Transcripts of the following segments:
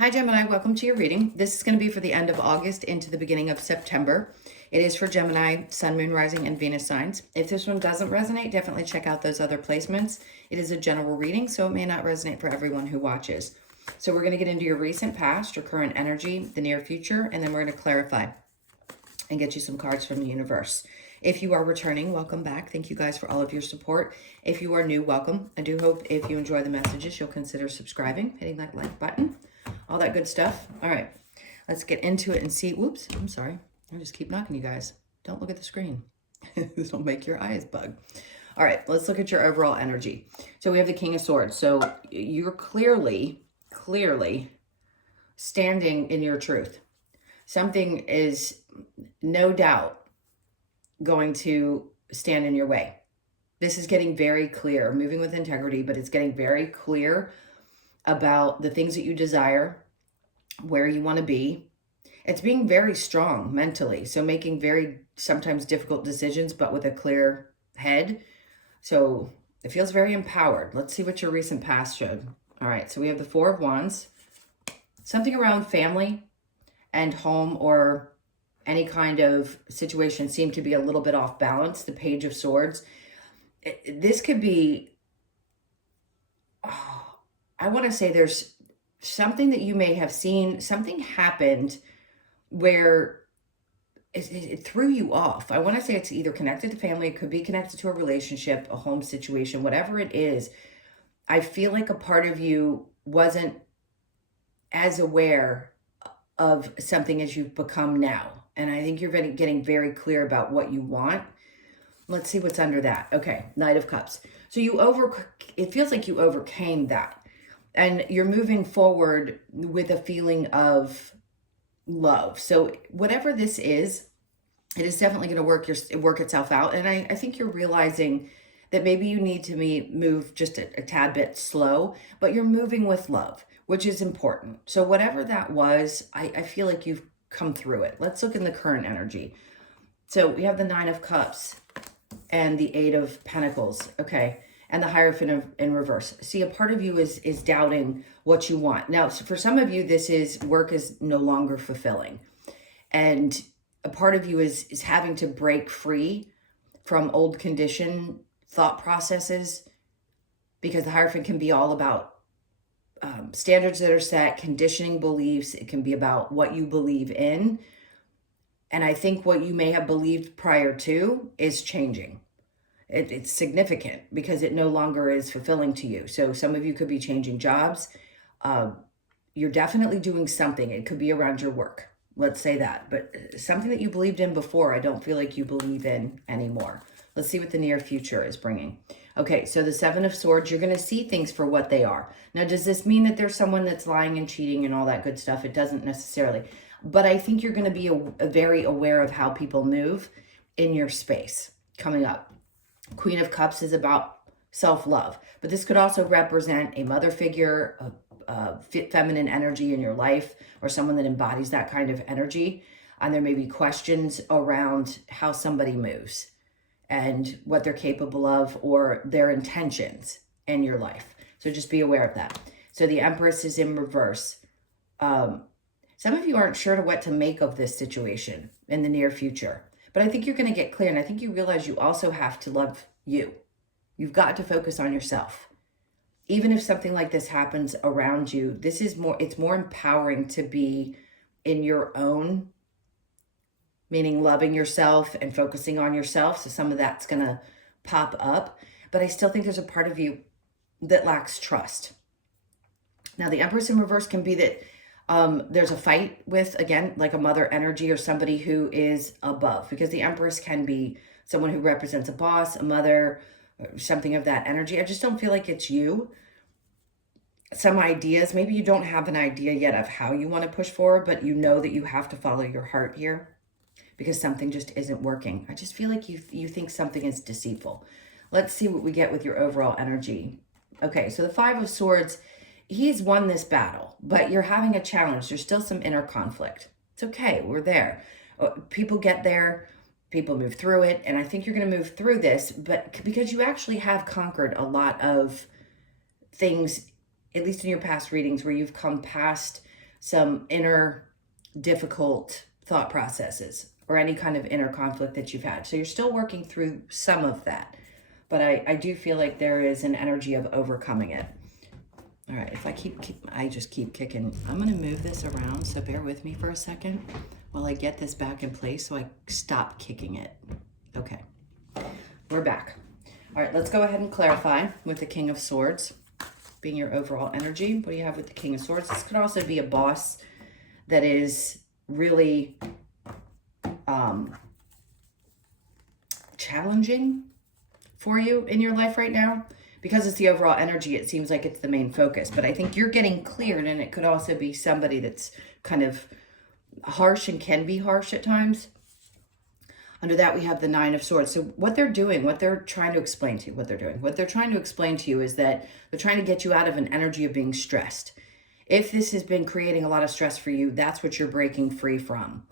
Hi, Gemini. Welcome to your reading. This is going to be for the end of August into the beginning of September. It is for Gemini, Sun, Moon, Rising, and Venus signs. If this one doesn't resonate, definitely check out those other placements. It is a general reading, so it may not resonate for everyone who watches. So we're going to get into your recent past, your current energy, the near future, and then we're going to clarify and get you some cards from the universe. If you are returning, welcome back. Thank you guys for all of your support. If you are new, welcome. I do hope if you enjoy the messages, you'll consider subscribing, hitting that like button, all that good stuff. All right, let's get into it and see. Whoops, I'm sorry. I just keep knocking you guys. Don't look at the screen. This will make your eyes bug. All right, let's look at your overall energy. So we have the King of Swords. So you're clearly standing in your truth. Something is no doubt going to stand in your way. This is getting very clear, moving with integrity, but it's getting very clear about the things that you desire, where you want to be. It's being very strong mentally, so making very sometimes difficult decisions, but with a clear head. So it feels very empowered. Let's see what your recent past showed. All right, so we have the Four of Wands, something around family and home or any kind of situation seemed to be a little bit off balance. The Page of Swords. This could be, I want to say there's something that you may have seen, something happened where it threw you off. I want to say it's either connected to family, it could be connected to a relationship, a home situation, whatever it is. I feel like a part of you wasn't as aware of something as you've become now. And I think you're getting very clear about what you want. Let's see what's under that. Okay, Knight of Cups. So it feels like you overcame that. And you're moving forward with a feeling of love. So whatever this is, it is definitely going to work itself out. And I think you're realizing that maybe you need to move just a tad bit slow, but you're moving with love, which is important. So whatever that was, I feel like you've come through it. Let's look in the current energy. So we have the Nine of Cups and the Eight of Pentacles. Okay. And the Hierophant in reverse. See, a part of you is doubting what you want. Now, for some of you, this is work is no longer fulfilling. And a part of you is having to break free from old condition thought processes, because the Hierophant can be all about standards that are set, conditioning beliefs. It can be about what you believe in. And I think what you may have believed prior to is changing. It's significant because it no longer is fulfilling to you. So some of you could be changing jobs. You're definitely doing something. It could be around your work. Let's say that. But something that you believed in before, I don't feel like you believe in anymore. Let's see what the near future is bringing. Okay, so the Seven of Swords, you're going to see things for what they are. Now, does this mean that there's someone that's lying and cheating and all that good stuff? It doesn't necessarily. But I think you're going to be very aware of how people move in your space coming up. Queen of Cups is about self-love, but this could also represent a mother figure, a feminine energy in your life, or someone that embodies that kind of energy. And there may be questions around how somebody moves and what they're capable of or their intentions in your life. So just be aware of that. So the Empress is in reverse. Some of you aren't sure to what to make of this situation in the near future. But I think you're going to get clear, and I think you realize you also have to love you. You've got to focus on yourself. Even if something like this happens around you, it's more empowering to be in your own, meaning loving yourself and focusing on yourself. So some of that's going to pop up. But I still think there's a part of you that lacks trust. Now, the Empress in reverse can be that there's a fight with, again, like a mother energy or somebody who is above, because the Empress can be someone who represents a boss, a mother, something of that energy. I just don't feel like it's you. Some ideas, maybe you don't have an idea yet of how you want to push forward, but you know that you have to follow your heart here because something just isn't working. I just feel like you think something is deceitful. Let's see what we get with your overall energy. Okay, so the Five of Swords, he's won this battle, but you're having a challenge. There's still some inner conflict. It's okay. We're there. People get there. People move through it. And I think you're going to move through this, but because you actually have conquered a lot of things, at least in your past readings, where you've come past some inner difficult thought processes or any kind of inner conflict that you've had. So you're still working through some of that. But I do feel like there is an energy of overcoming it. All right, if I I just keep kicking. I'm going to move this around, so bear with me for a second while I get this back in place so I stop kicking it. Okay, we're back. All right, let's go ahead and clarify with the King of Swords being your overall energy. What do you have with the King of Swords? This could also be a boss that is really challenging for you in your life right now. Because it's the overall energy, it seems like it's the main focus. But I think you're getting cleared, and it could also be somebody that's kind of harsh and can be harsh at times. Under that, we have the Nine of Swords. So what they're doing, what they're trying to explain to you, what they're trying to explain to you is that they're trying to get you out of an energy of being stressed. If this has been creating a lot of stress for you, that's what you're breaking free from.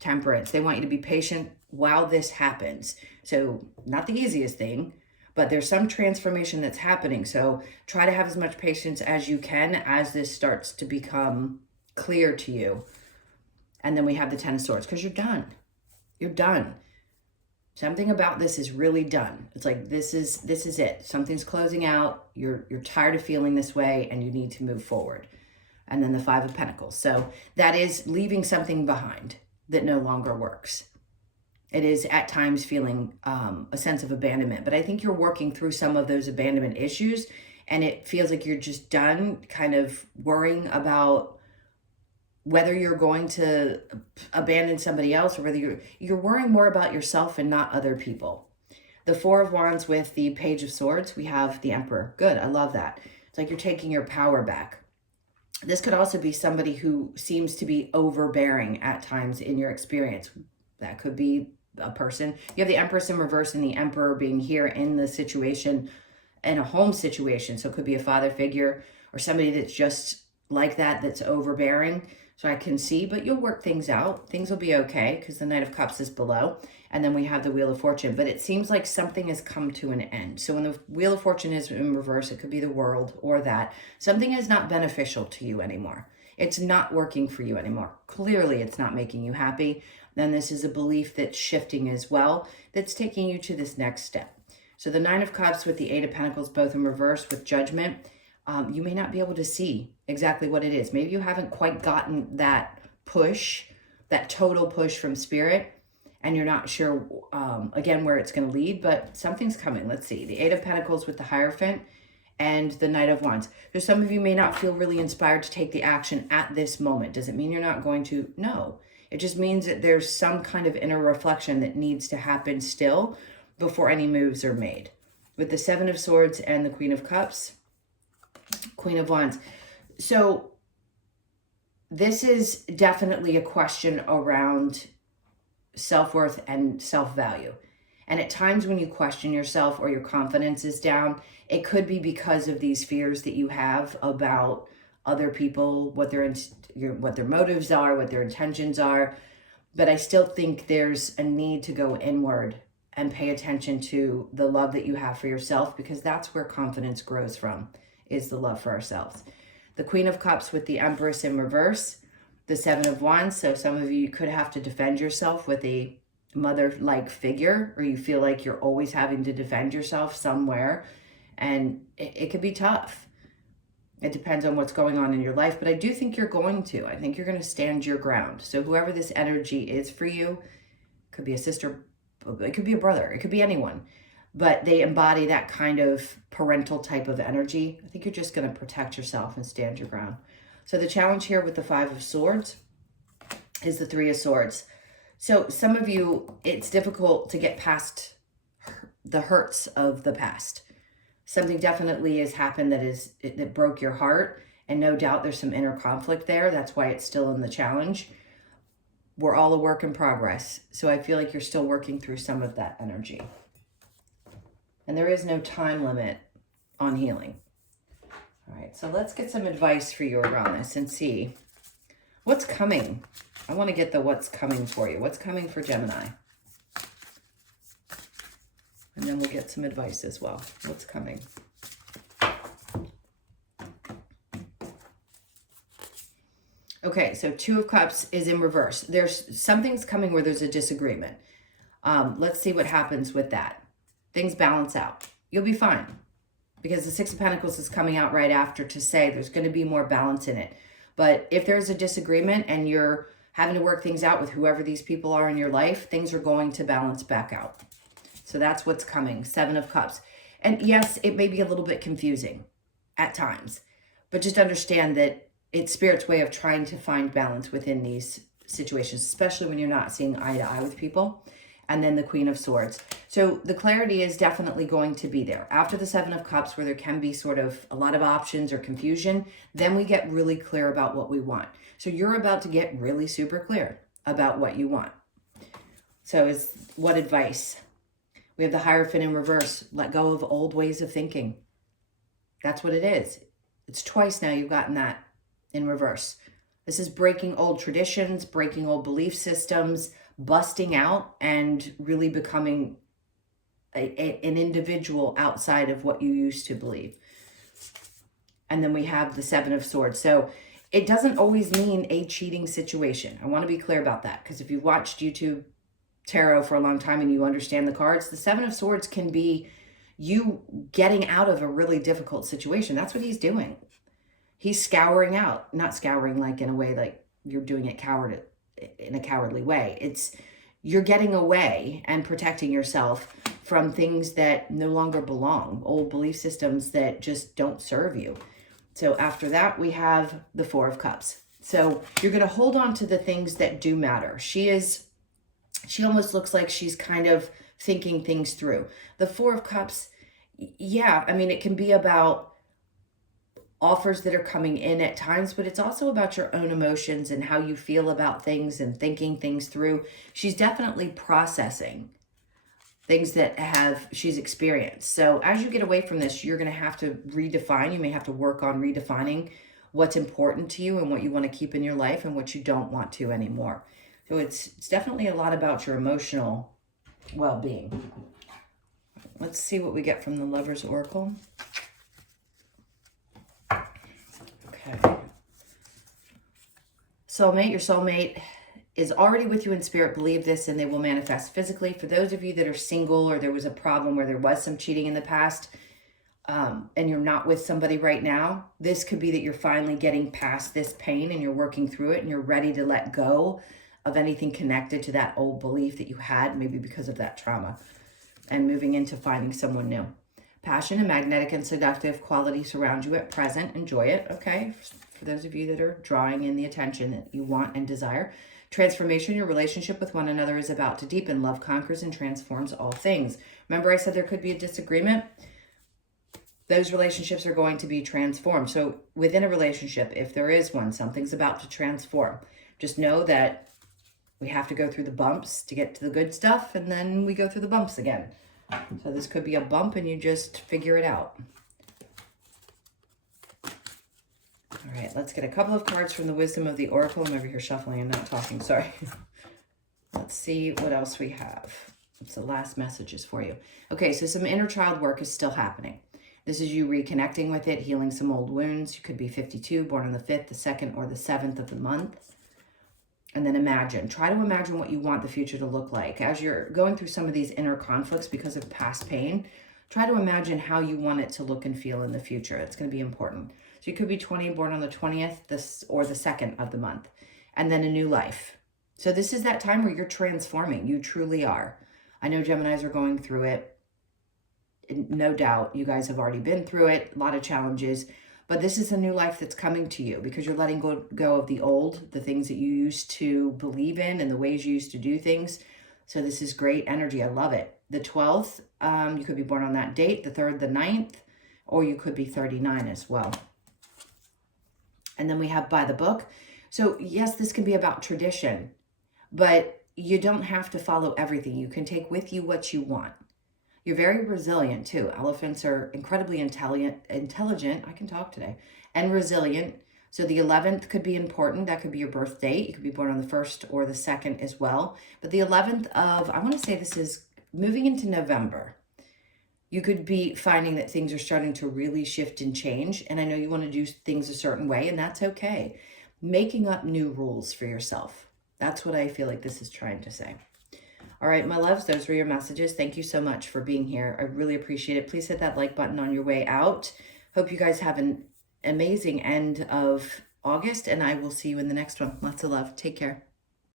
Temperance. They want you to be patient while this happens. So not the easiest thing, but there's some transformation that's happening. So try to have as much patience as you can as this starts to become clear to you. And then we have the Ten of Swords, because you're done. You're done. Something about this is really done. It's like, this is it. Something's closing out. You're tired of feeling this way, and you need to move forward. And then the Five of Pentacles. So that is leaving something behind that no longer works. It is at times feeling a sense of abandonment, but I think you're working through some of those abandonment issues, and it feels like you're just done kind of worrying about whether you're going to abandon somebody else, or whether you're worrying more about yourself and not other people. The Four of Wands with the Page of Swords, we have the Emperor. Good, I love that. It's like you're taking your power back. This could also be somebody who seems to be overbearing at times in your experience. That could be a person. You have the Empress in reverse and the Emperor being here in the situation, in a home situation. So it could be a father figure or somebody that's just like that, that's overbearing. So I can see, but you'll work things out. Things will be okay, because the Knight of Cups is below. And then we have the Wheel of Fortune. But it seems like something has come to an end. So when the Wheel of Fortune is in reverse, it could be the World or that. Something is not beneficial to you anymore. It's not working for you anymore. Clearly, it's not making you happy. Then this is a belief that's shifting as well, that's taking you to this next step. So the Nine of Cups with the Eight of Pentacles, both in reverse with Judgment, you may not be able to see exactly what it is. Maybe you haven't quite gotten that push, that total push from Spirit, and you're not sure, again, where it's going to lead, but something's coming. Let's see. The Eight of Pentacles with the Hierophant and the Knight of Wands. So some of you may not feel really inspired to take the action at this moment. Does it mean you're not going to? No. It just means that there's some kind of inner reflection that needs to happen still before any moves are made. With the Seven of Swords and the Queen of Cups, Queen of Wands. So this is definitely a question around self-worth and self-value. And at times when you question yourself or your confidence is down, it could be because of these fears that you have about other people, what their motives are, what their intentions are. But I still think there's a need to go inward and pay attention to the love that you have for yourself, because that's where confidence grows from, is the love for ourselves. The Queen of Cups with the Empress in reverse, the Seven of Wands. So some of you could have to defend yourself with a mother-like figure, or you feel like you're always having to defend yourself somewhere, and it could be tough. It depends on what's going on in your life, but I do think you're going to. I think you're going to stand your ground. So whoever this energy is for you, could be a sister, it could be a brother, it could be anyone, but they embody that kind of parental type of energy. I think you're just going to protect yourself and stand your ground. So the challenge here with the Five of Swords is the Three of Swords. So some of you, it's difficult to get past the hurts of the past. Something definitely has happened that broke your heart, and no doubt there's some inner conflict there. That's why it's still in the challenge. We're all a work in progress. So I feel like you're still working through some of that energy. And there is no time limit on healing. All right, so let's get some advice for you around this and see what's coming. I want to get the what's coming for you. What's coming for Gemini? And then we'll get some advice as well. What's coming? Okay, so Two of Cups is in reverse. There's something's coming where there's a disagreement. Let's see what happens with that. Things balance out. You'll be fine because the Six of Pentacles is coming out right after to say there's going to be more balance in it. But if there's a disagreement and you're having to work things out with whoever these people are in your life, things are going to balance back out. So that's what's coming. Seven of Cups. And yes, it may be a little bit confusing at times, but just understand that it's Spirit's way of trying to find balance within these situations, especially when you're not seeing eye to eye with people. And then the Queen of Swords. So the clarity is definitely going to be there. After the Seven of Cups, where there can be sort of a lot of options or confusion, then we get really clear about what we want. So you're about to get really super clear about what you want. So what advice? We have the Hierophant in reverse. Let go of old ways of thinking. That's what it is. It's twice now you've gotten that in reverse. This is breaking old traditions, breaking old belief systems, busting out and really becoming an individual outside of what you used to believe. And then we have the Seven of Swords. So it doesn't always mean a cheating situation. I want to be clear about that, because if you've watched YouTube tarot for a long time and you understand the cards, the Seven of Swords can be you getting out of a really difficult situation. That's what he's doing. He's scouring out, not scouring like in a way like you're doing it in a cowardly way. It's you're getting away and protecting yourself from things that no longer belong, old belief systems that just don't serve you. So after that, we have the Four of Cups. So you're going to hold on to the things that do matter. She almost looks like she's kind of thinking things through. The Four of Cups, yeah, I mean, it can be about offers that are coming in at times, but it's also about your own emotions and how you feel about things and thinking things through. She's definitely processing things that she's experienced. So as you get away from this, you're going to have to redefine. You may have to work on redefining what's important to you and what you want to keep in your life and what you don't want to anymore. So it's definitely a lot about your emotional well-being. Let's see what we get from the Lover's Oracle. Okay. Soulmate, your soulmate is already with you in spirit. Believe this and they will manifest physically. For those of you that are single or there was a problem where there was some cheating in the past and you're not with somebody right now, this could be that you're finally getting past this pain and you're working through it and you're ready to let go of anything connected to that old belief that you had, maybe because of that trauma, and moving into finding someone new. Passion and magnetic and seductive qualities surround you at present. Enjoy it, okay? For those of you that are drawing in the attention that you want and desire. Transformation, your relationship with one another is about to deepen. Love conquers and transforms all things. Remember I said there could be a disagreement? Those relationships are going to be transformed. So within a relationship, if there is one, something's about to transform. Just know that we have to go through the bumps to get to the good stuff, and then we go through the bumps again. So this could be a bump and you just figure it out. All right, let's get a couple of cards from the Wisdom of the Oracle. I'm over here shuffling and not talking, sorry. Let's see what else we have. It's the last messages for you. Okay, so some inner child work is still happening. This is you reconnecting with it, healing some old wounds. You could be 52, born on the 5th, the 2nd, or the 7th of the month. And then imagine. Try to imagine what you want the future to look like. As you're going through some of these inner conflicts because of past pain, try to imagine how you want it to look and feel in the future. It's going to be important. So you could be 20, born on the 20th, or the 2nd of the month. And then a new life. So this is that time where you're transforming. You truly are. I know Geminis are going through it. No doubt you guys have already been through it. A lot of challenges. But this is a new life that's coming to you because you're letting go of the old, the things that you used to believe in and the ways you used to do things. So this is great energy. I love it. The 12th, you could be born on that date, the 3rd, the 9th, or you could be 39 as well. And then we have by the book. So yes, this can be about tradition, but you don't have to follow everything. You can take with you what you want. You're very resilient too. Elephants are incredibly intelligent, I can talk today, and resilient. So the 11th could be important. That could be your birth date. You could be born on the 1st or the 2nd as well. But the 11th of, I want to say this is moving into November. You could be finding that things are starting to really shift and change. And I know you want to do things a certain way, and that's okay. making up new rules for yourself. That's what I feel like this is trying to say. All right, my loves, those were your messages. Thank you so much for being here. I really appreciate it. Please hit that like button on your way out. Hope you guys have an amazing end of August, and I will see you in the next one. Lots of love. Take care.